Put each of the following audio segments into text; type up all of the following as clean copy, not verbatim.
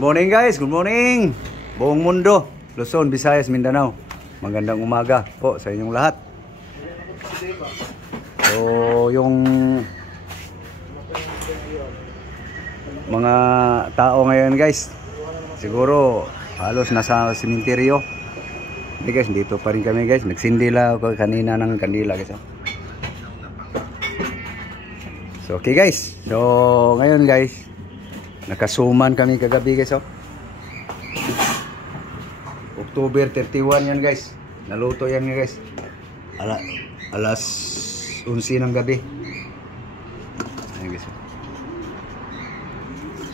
Morning guys, good morning. Buong mundo, Luzon, Visayas, Mindanao. Magandang umaga po sa inyong lahat. So, yung mga tao ngayon guys, siguro halos nasa simenteryo. Hindi guys, dito pa rin kami guys. Nagsindi lang ako kanina ng kandila guys. So, okay guys. So, ngayon guys, nakasuman kami kagabi guys. October 31 yan guys. Naluto yan guys. Alas 11 ng gabi. Ayan guys.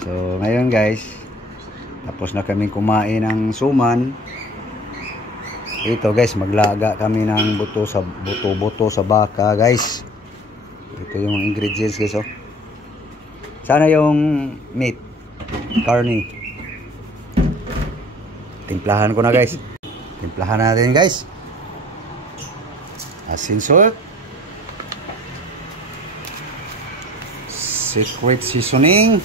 So ngayon guys, tapos na kami kumain ng suman. Ito guys, maglaga kami ng buto sa baka guys. Ito yung ingredients guys. Sana yung meat, carne. Timplahan ko na guys. Timplahan natin guys. Asin salt. Secret seasoning.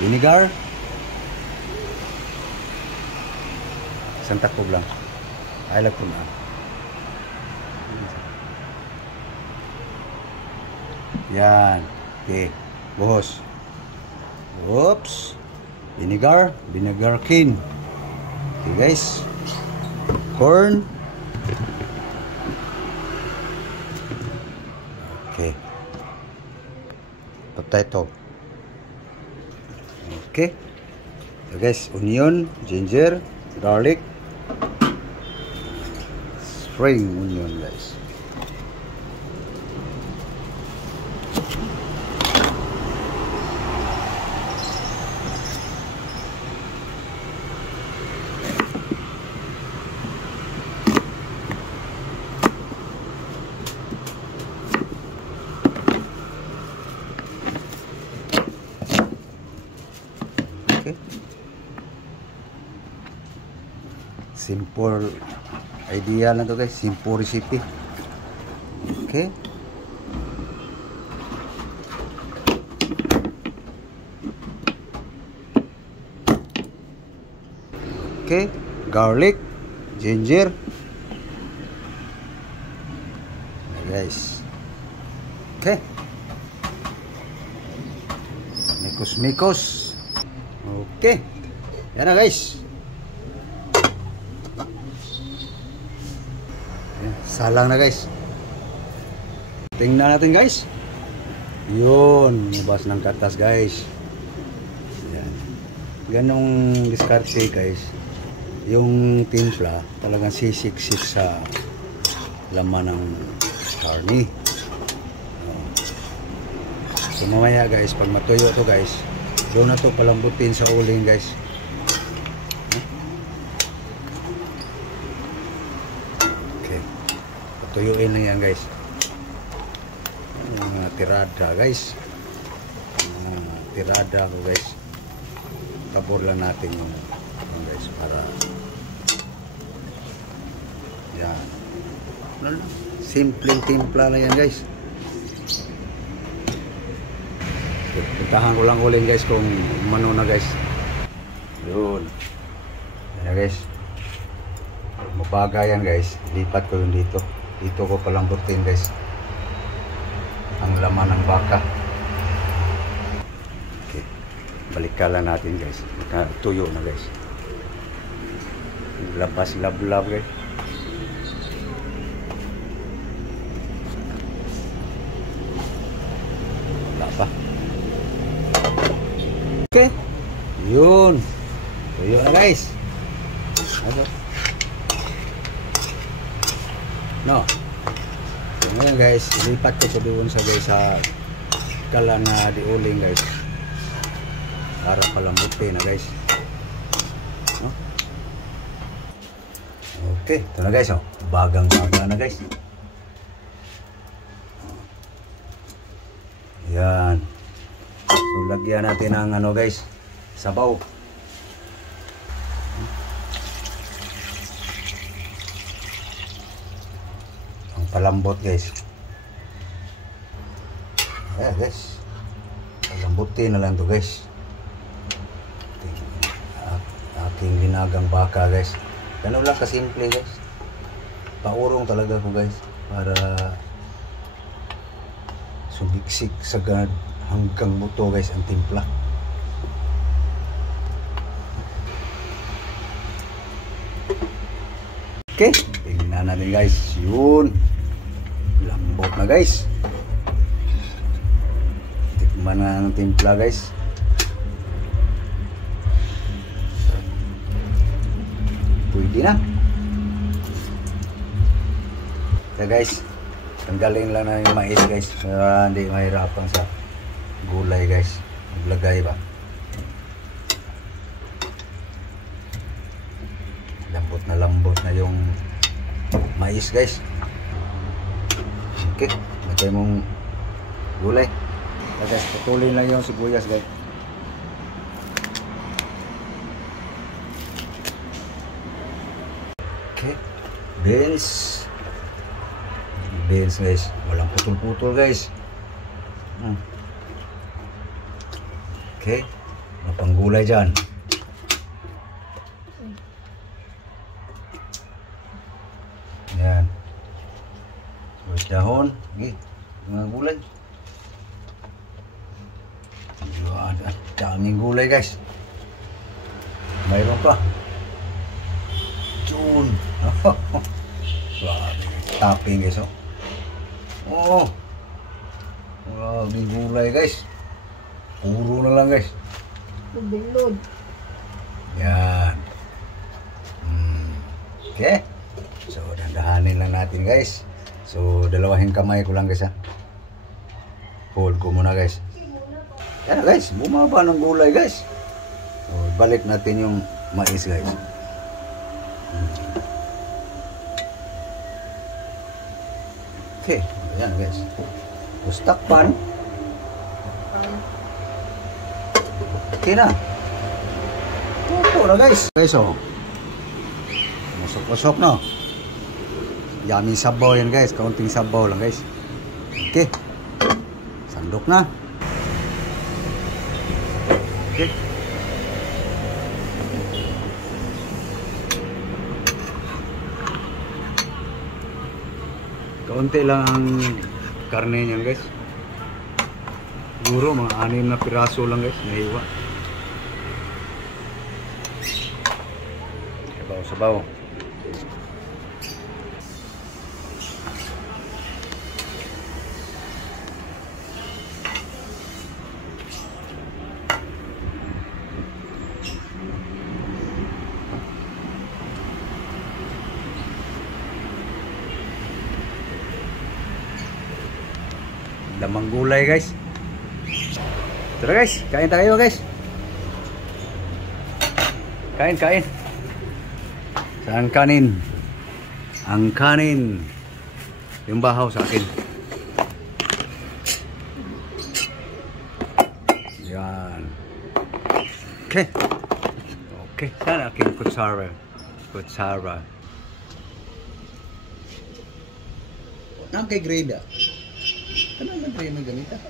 Vinegar. Isang takbo lang. Ay lang po na. Yan. Okay. Buhos. Oops. Vinegar cane. Okay guys. Corn. Okay. Potato. Okay. So guys, onion, ginger, garlic, spring onion guys. Simple idea lang to guys, simple recipe. Okay. Okay, garlic, ginger. Guys. Okay. Mikos. Okay. Yan na guys. Salang na guys. Tingnan natin guys. Yun, nabas ng katas guys. Yan. Ganong diskarte guys. Yung timpla talagang sisiksik sa laman ng karne. So mamaya guys, pag matuyo to guys, doon na to palambutin sa uling guys. Tuyuin lang yan guys. Mga tirada guys. Tirada ko guys. Tabor lang natin yung guys para yan. Simpleng timpla lang yan guys. Puntahan ko lang ulit guys kung mano na guys. Yun. Yan guys. Mabaga yan guys. Lipat ko yun dito. Dito ko palambutin guys ang laman ng baka. Okay. Balikan lang natin guys. Tuyo na guys. Labas lablab guys. Wala pa. Okay. Yun. Tuyo na guys. Ano? No. So, ngayon guys, ilipat ko doon sa guys sa kalan na diuling guys. Para palambutin na guys. No? Okay, ito na guys, oh. Bagang-baga na guys. Yan. So, lagyan natin ng ano guys, sabaw. Palambot guys. Ayan guys. Palambot. lambutin na lang to guys. Aking ginagang baka guys. Ganun lang kasimple guys. Paurong talaga ko guys para sumiksik sagad hanggang buto guys ang timpla. Okay, tingnan natin guys. Yun, lambot na guys. Tikman na ng timpla guys. Pwede na. So guys, tanggalin lang na yung mais guys para hindi mahirapan sa gulay guys. Maglagay ba? Lambot na yung mais guys. Okay, lagay mong gulay. So guys, putulin lang yung sibuyas guys. Okay, beans guys, walang putol-putol guys. Okay, mapanggulay dyan. Yan, sulit dahon. Okay, mga gulay. Yan, at daming gulay guys. Mayroon pa. Yun. Topping guys, oh. Oh. Grabe gulay guys. Puro na lang guys. Bilod. Yan. Okay. So, dandahanin lang natin guys. So, dalawahing kamay ko lang guys ha. Hold ko muna guys. Yan guys, bumaba ng gulay guys. So, balik natin yung mais guys. Okay, ayan guys. Tapos takpan. Okay na. Ito na guys. Guys, oh. Masok-masok na. Yummy sabaw yan guys. Kaunting sabaw lang guys. Okay. Sandok na. Okay. Kaunti lang ang karne niyan guys. Siguro mga 6 na piraso lang guys. Nahiwa. Sabaw. Lamang gulay guys. Tara guys, kain tayo guys. Kain. Saan kanin? Ang kanin. Yung bahaw sa akin. Yan. Okay. Okay, saan aking kutsara? Ang kay grade ah. Ano naman tayo may gamita?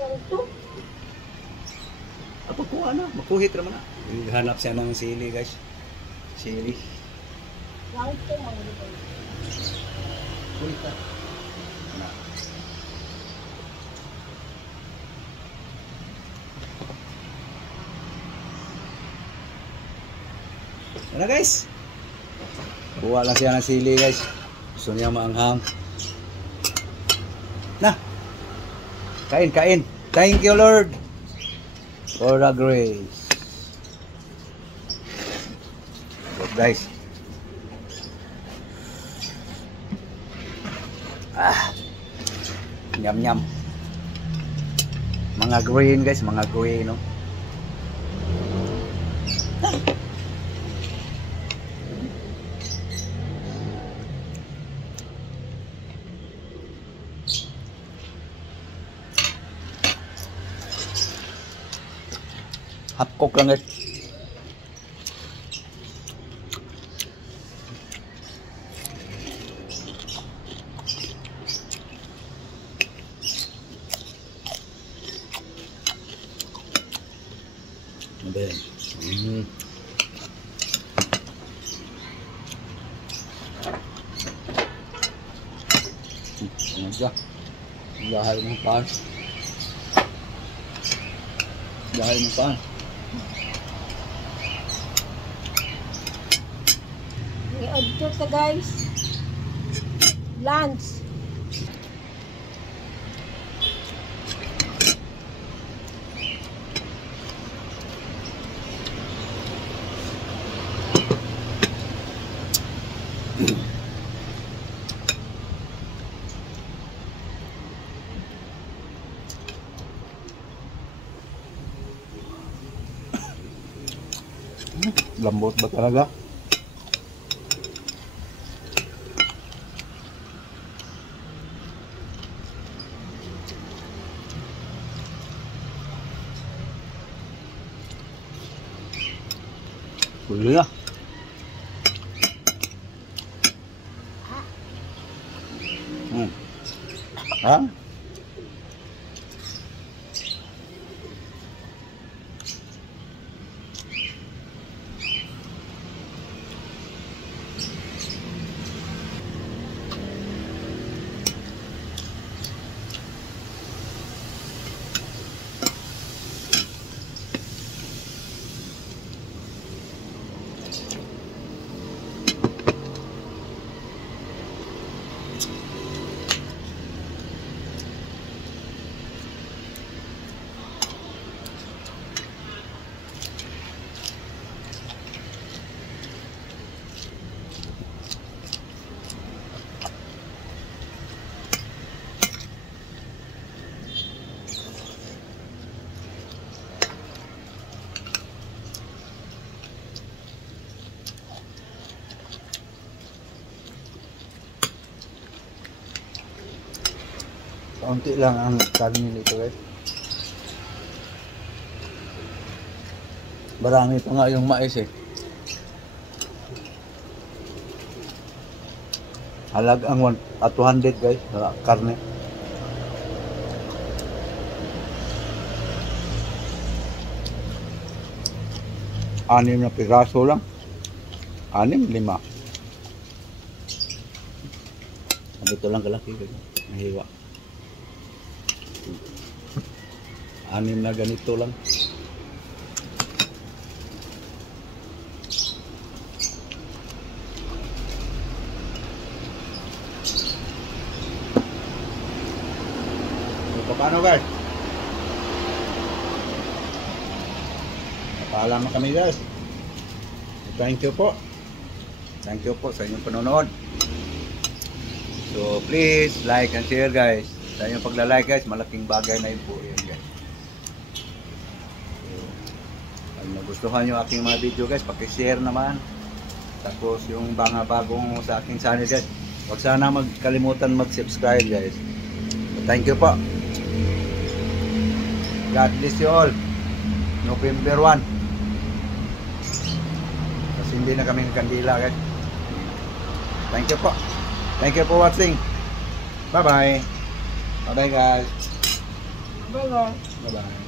Apa kuha na? Makuhit naman na. Hanap siya ng sili guys. Sili. Kuhit na. Ano guys? Kuha lang siya ng sili guys. Gusto niya maanghang. Na! Kain. Thank you, Lord, for the grace. So, guys. Nyam. Mga green, guys. Mga green, no? Half cook lang guys. Ano ba yan? Ano siya? Lahay ng pan. Lahay ng pan. I-order ta guys. Lunch. Lambot ba talaga? Huli na. Ha? Kaunti lang ang karne nito guys. Marami pa nga yung mais eh. Halagang 200 guys na karne. Anim na piraso lang. 6, 5. Ito lang kalaki guys. Nahiwa. 6 na ganito lang. So, paano guys? Napaalam na kami guys. Thank you po. Thank you po sa inyong panonood. So please like and share guys. Sa inyong pagla-like guys, malaking bagay na yun po yun guys. So, pag nagustuhan nyo aking mga video guys, paki-share naman. Tapos yung mga bagong sa aking channel guys, huwag sana magkalimutan mag-subscribe guys. So, thank you po. God bless you all. November 1. Kasi hindi na kami kandila guys. Thank you po. Thank you for watching. Bye bye. Bye bye guys. Bye bye. Bye bye.